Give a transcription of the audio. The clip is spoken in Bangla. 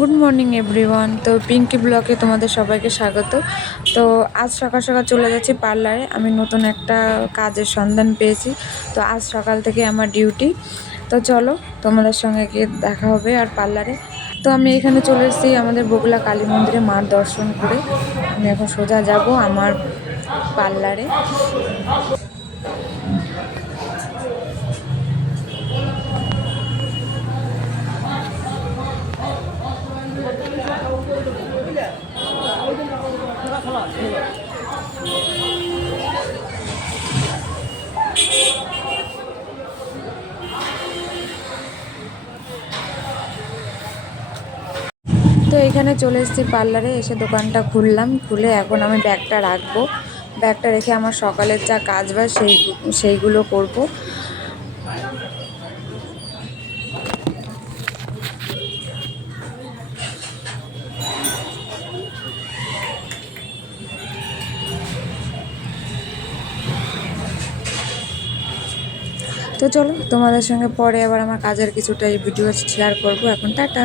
Good morning everyone. তো পিঙ্কি ব্লগে তোমাদের সবাইকে স্বাগত। তো আজ সকাল সকাল চলে যাচ্ছি পার্লারে। আমি নতুন একটা কাজের সন্ধান পেয়েছি। তো আজ সকাল থেকে আমার ডিউটি। তো চলো তোমাদের সঙ্গে গিয়ে দেখা হবে আর পার্লারে। তো আমি এখানে চলে এসেছি আমাদের বগুলা কালী মন্দিরে মার দর্শন করে। আমি এখন সোজা যাব আমার পার্লারে। তো এখানে চলে এসেছি পার্লারে, এসে দোকানটা খুললাম। খুলে এখন আমি ব্যাগটা রাখবো। ব্যাগটা রেখে আমার সকালের যা কাজ বাজ সেইগুলো করব। তো চলো তোমাদের সঙ্গে পরে আবার আমার কাজের কিছুটা এই ভিডিও শেয়ার করব। এখন টাটা।